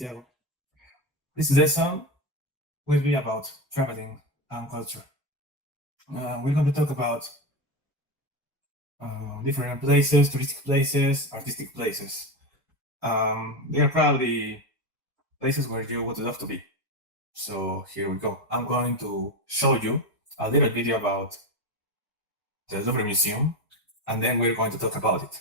Santiago. This lesson will be about traveling and culture. We're going to talk about different places, touristic places, artistic places. They are probably places where you would love to be. So here we go. I'm going to show you a little video about the Louvre Museum, and then we're going to talk about it.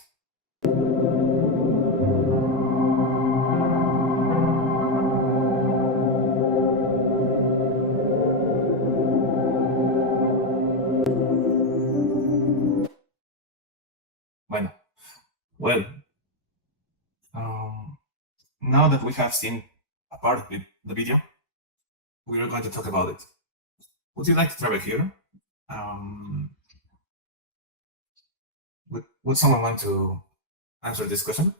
Well, now that we have seen a part of the video, we are going to talk about it. Would you like to travel here? Would someone want to answer this question?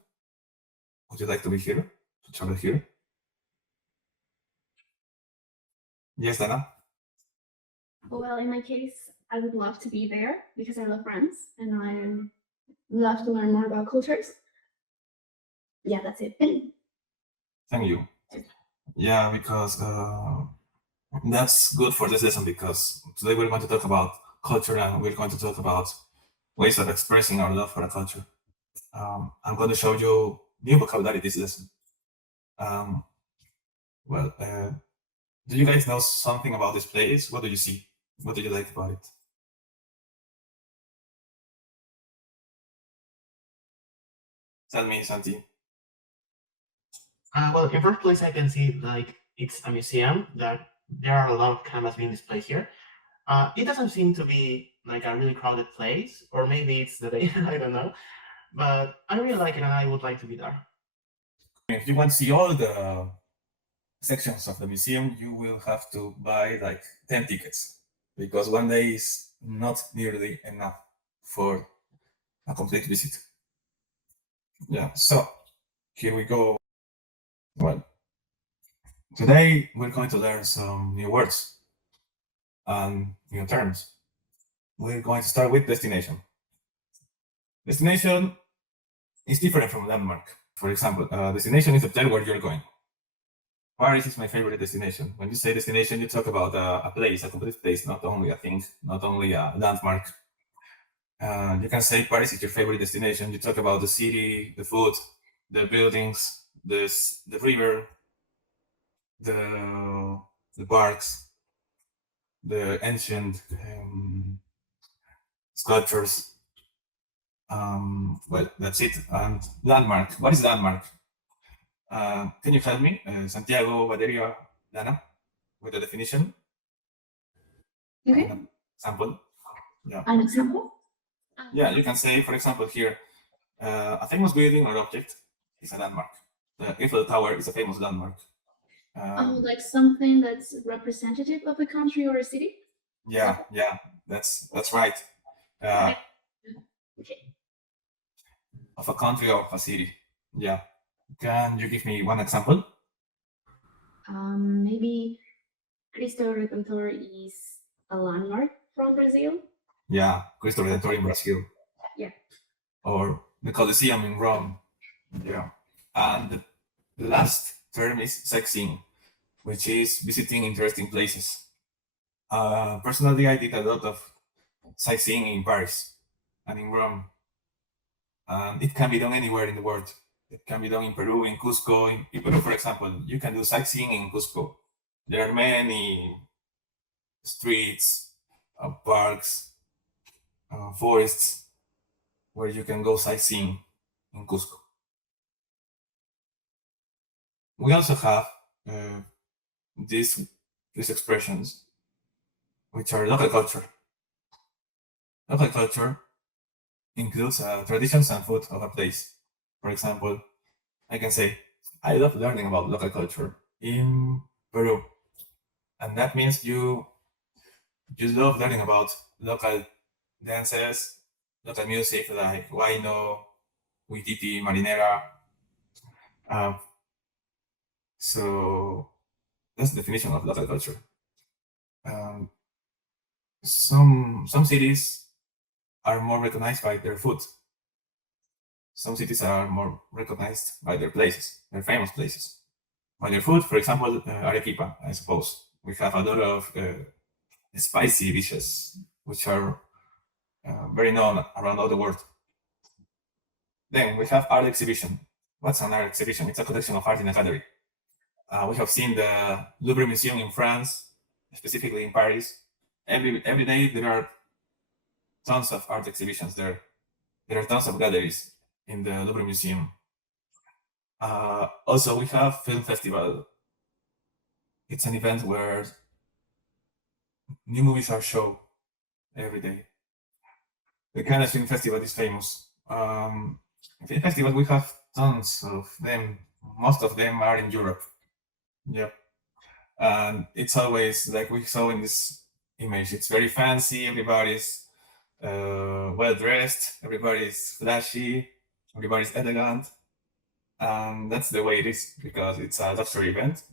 Would you like to be here, to travel here? Yes, Dana? Well, in my case, I would love to be there because I love France and I love to learn more about cultures. Yeah, that's it. Thank you. Yeah, because that's good for this lesson, because today we're going to talk about culture and we're going to talk about ways of expressing our love for a culture. I'm going to show you new vocabulary this lesson. Do you guys know something about this place? What do you see? What do you like about it? Tell me, Santi. Well, in first place, I can see like it's a museum that there are a lot of canvas being displayed here. It doesn't seem to be like a really crowded place, or maybe it's the day, I don't know. But I really like it and I would like to be there. If you want to see all the sections of the museum, you will have to buy like 10 tickets, because one day is not nearly enough for a complete visit. Yeah, so here we go. Well, today we're going to learn some new words and new terms. We're going to start with destination. Destination is different from landmark. For example, destination is the place where you're going. Paris is my favorite destination. When you say destination, you talk about a place, a complete place, not only a thing, not only a landmark. You can say Paris is your favorite destination. You talk about the city, the food, the buildings, the river, the parks, the ancient sculptures. Well, that's it. And landmark. What is landmark? Can you help me, Santiago, Valeria, Dana, with the definition? Okay. An example. Yeah. An example? Yeah, you can say, for example, here, a famous building or object is a landmark. The Eiffel Tower is a famous landmark. Like something that's representative of a country or a city? Yeah, that's right. Okay. Of a country or of a city. Yeah. Can you give me one example? Maybe Cristo Redentor is a landmark from Brazil. Yeah, Cristo Redentor in Brazil. Yeah. Or the Colosseum in Rome. Yeah. And the last term is sightseeing, which is visiting interesting places. Personally, I did a lot of sightseeing in Paris and in Rome. It can be done anywhere in the world. It can be done in Peru, in Cusco. In Peru, for example, you can do sightseeing in Cusco. There are many streets, parks, forests where you can go sightseeing in Cusco. We also have these expressions, which are local culture. Local culture includes traditions and food of a place. For example, I can say, I love learning about local culture in Peru. And that means you love learning about local dances, local music like huayno, huititi, marinera. So that's the definition of local culture. Some cities are more recognized by their food. Some cities are more recognized by their places, their famous places. Other food, for example, arequipa, I suppose. We have a lot of spicy dishes, which are very known around all the world. Then we have art exhibition. What's an art exhibition? It's a collection of art in a gallery. We have seen the Louvre Museum in France, specifically in Paris. Every day there are tons of art exhibitions there. There are tons of galleries in the Louvre Museum. Also, we have film festival. It's an event where new movies are shown every day. The Cannes Film Festival is famous. Film festival, we have tons of them. Most of them are in Europe. Yep. And it's always like we saw in this image. It's very fancy. Everybody's well dressed. Everybody's flashy. Everybody's elegant. And that's the way it is because it's a luxury event.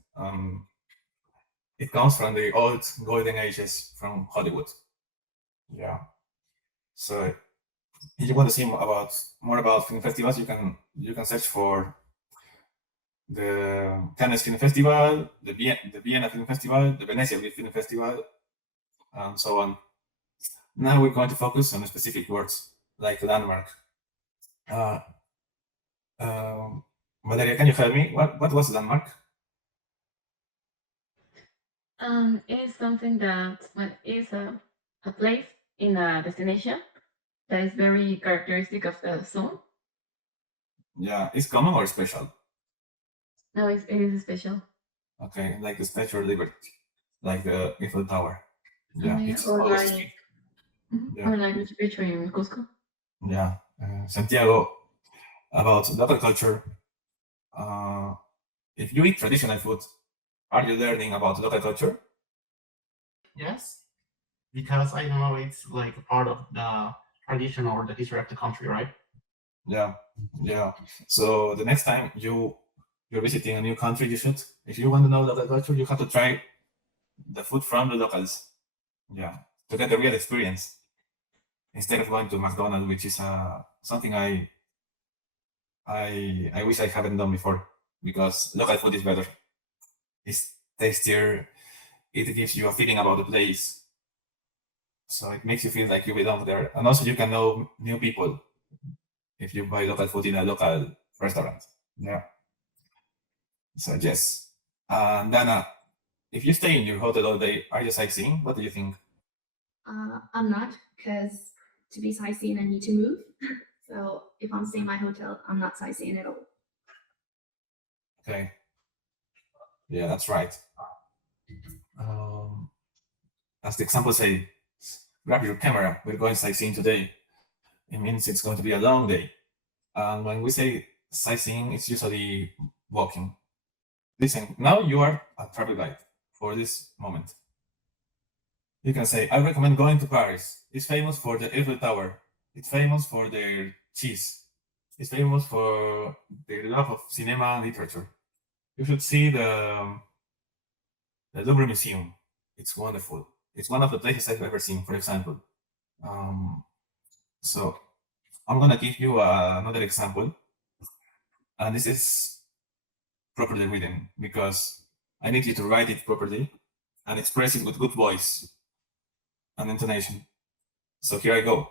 It comes from the old golden ages from Hollywood. Yeah. So if you want to see more about film festivals, you can search for the Cannes Film Festival, the Vienna Film Festival, the Venezia Film Festival, and so on. Now we're going to focus on specific words like landmark. Valeria, can you help me? What was landmark? It's something that is a place in a destination that is very characteristic of the zone. Yeah, it's common or special? No, it is special. Okay, like the Statue of Liberty, like the Eiffel Tower. Yeah, Yeah, it's or always like, Yeah. or like Machu Picchu in Cusco. Yeah. Santiago, about local culture. If you eat traditional food, are you learning about local culture? Yes, because I don't know, it's like a part of the tradition or the history of the country, right? Yeah, yeah. So the next time you're visiting a new country, you should, if you want to know local culture, you have to try the food from the locals. Yeah, to get the real experience instead of going to McDonald's, which is something I wish I haven't done before because local food is better. It's tastier. It gives you a feeling about the place, so it makes you feel like you belong there, and also you can know new people if you buy local food in a local restaurant. Yeah. So yes. And Dana, if you stay in your hotel all day, are you sightseeing? What do you think? I'm not, because to be sightseeing, I need to move. So if I'm staying in my hotel, I'm not sightseeing at all. Okay. Yeah, that's right. As the example say, grab your camera. We're going sightseeing today. It means it's going to be a long day. And when we say sightseeing, it's usually walking. Listen, now you are a travel guide for this moment. You can say, I recommend going to Paris. It's famous for the Eiffel Tower. It's famous for their cheese. It's famous for their love of cinema and literature. You should see the Louvre Museum. It's wonderful. It's one of the places I've ever seen, for example. So I'm gonna give you another example, and this is properly written because I need you to write it properly and express it with good voice and intonation. So here I go.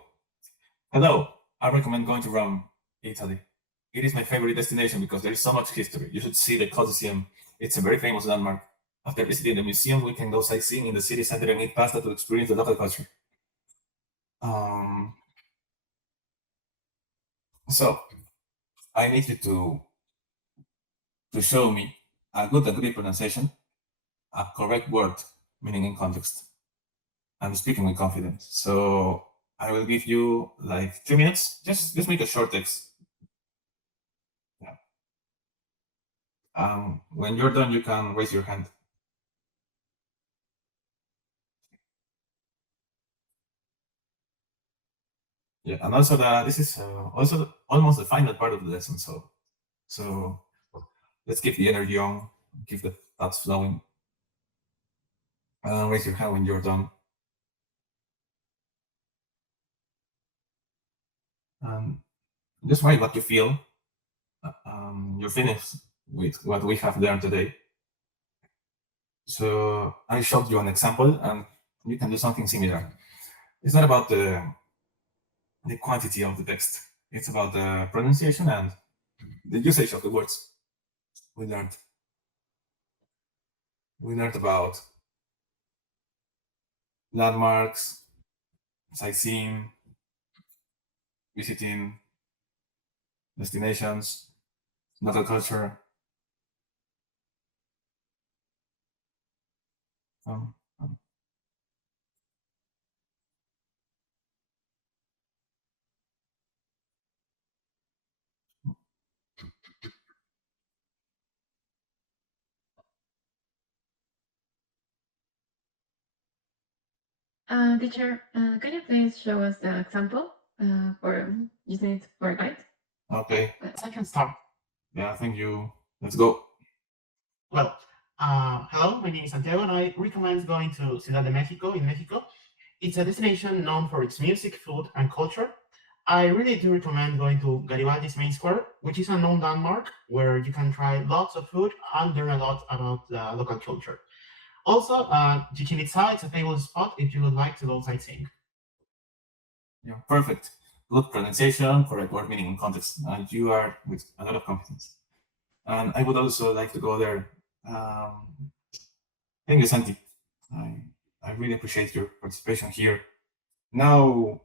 Hello, I recommend going to Rome, Italy. It is my favorite destination because there is so much history. You should see the Colosseum. It's a very famous landmark. After visiting the museum, we can go sightseeing in the city center and eat pasta to experience the local culture. So I need you to show me a good and great pronunciation, a correct word, meaning in context, and speaking with confidence. So I will give you like 2 minutes. Just make a short text. Yeah. When you're done, you can raise your hand. Yeah, and also this is also almost the final part of the lesson. So let's keep the energy on, keep the thoughts flowing. Raise your hand when you're done. Just write what you feel. Your feelings with what we have learned today. So I showed you an example, and you can do something similar. It's not about the quantity of the text. It's about the pronunciation and the usage of the words. We learned. We learned about landmarks, sightseeing, visiting, destinations, local culture. Um, um, Teacher, can you please show us the example for using it for a guide? okay. I can start. Yeah, thank you. Let's go. Well, hello, my name is Santiago, and I recommend going to Ciudad de Mexico in Mexico. It's a destination known for its music, food, and culture. I really do recommend going to Garibaldi's Main Square, which is a known landmark where you can try lots of food and learn a lot about the local culture. Also, Chichen Itza is a famous spot if you would like to go sightseeing. Yeah, perfect. Good pronunciation, correct word meaning and context. And you are with a lot of confidence. And I would also like to go there. Thank you, Santi. I really appreciate your participation here. Now,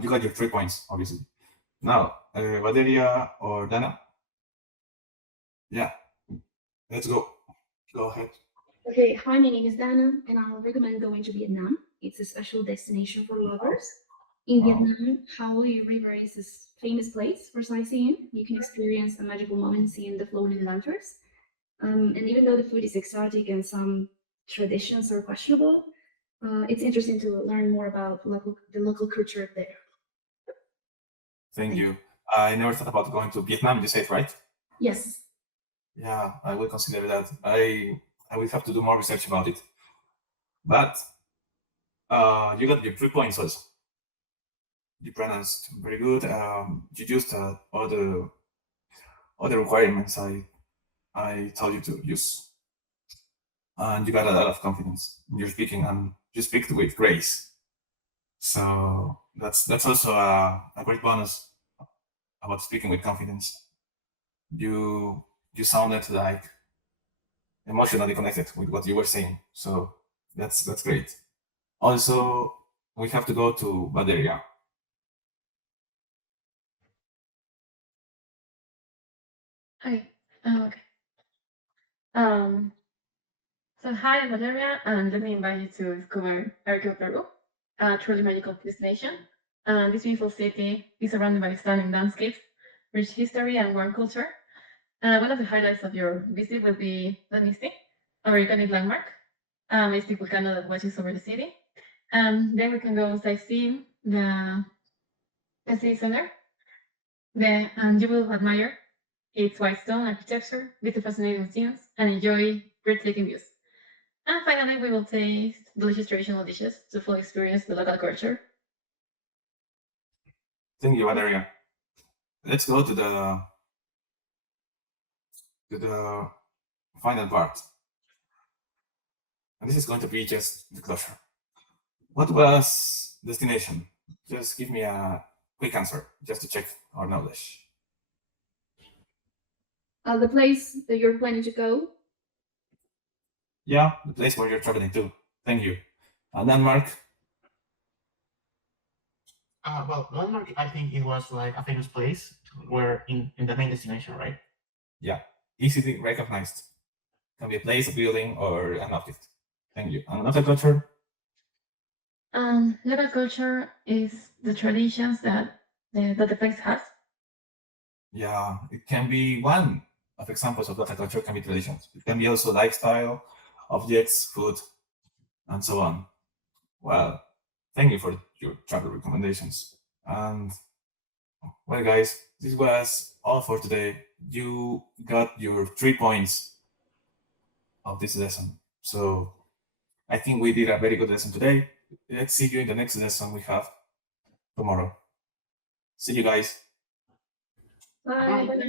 you got your 3 points, obviously. Now, Valeria or Dana? Yeah, let's go. Go ahead. Okay, hi, my name is Dana, and I will recommend going to Vietnam. It's a special destination for lovers. In Wow. Vietnam, Hue River is a famous place for sightseeing. You can experience a magical moment seeing the floating lanterns. And even though the food is exotic and some traditions are questionable, it's interesting to learn more about the local culture there. Thank you. I never thought about going to Vietnam, you said, right? Yes. Yeah, I will consider that. I will have to do more research about it. But you got your 3 points also. You pronounced very good. You used all the requirements I told you to use, and you got a lot of confidence in your speaking, and you speak with grace. So that's also a great bonus about speaking with confidence. You sounded like emotionally connected with what you were saying, so that's great. Also, we have to go to Valeria. Okay. Okay. So hi, I'm Valeria, and let me invite you to discover Arco Peru, a truly magical destination. This beautiful city is surrounded by stunning landscapes, rich history, and warm culture. One of the highlights of your visit will be the Misty, our iconic landmark, Misty volcano that watches over the city. Then we can go sightseeing the city center. And you will admire its white stone architecture, visit fascinating museums, and enjoy breathtaking views. And finally, we will taste delicious traditional dishes to fully experience the local culture. Thank you, Valeria. Let's go to the final part. And this is going to be just the closure. What was destination? Just give me a quick answer, just to check our knowledge. The place that you're planning to go. Yeah, the place where you're traveling to. Thank you. Landmark. Well, landmark, I think it was like a famous place where in the main destination, right? Yeah, easily recognized. Can be a place, a building, or an object. Thank you. And local culture. Local culture is the traditions that the place has. Yeah, it can be one of examples of local culture can be traditions. It can be also lifestyle, objects, food, and so on. Well, thank you for your travel recommendations. And well, guys, this was all for today. You got your 3 points of this lesson. So I think we did a very good lesson today. Let's see you in the next lesson we have tomorrow. See you guys. Bye. Bye.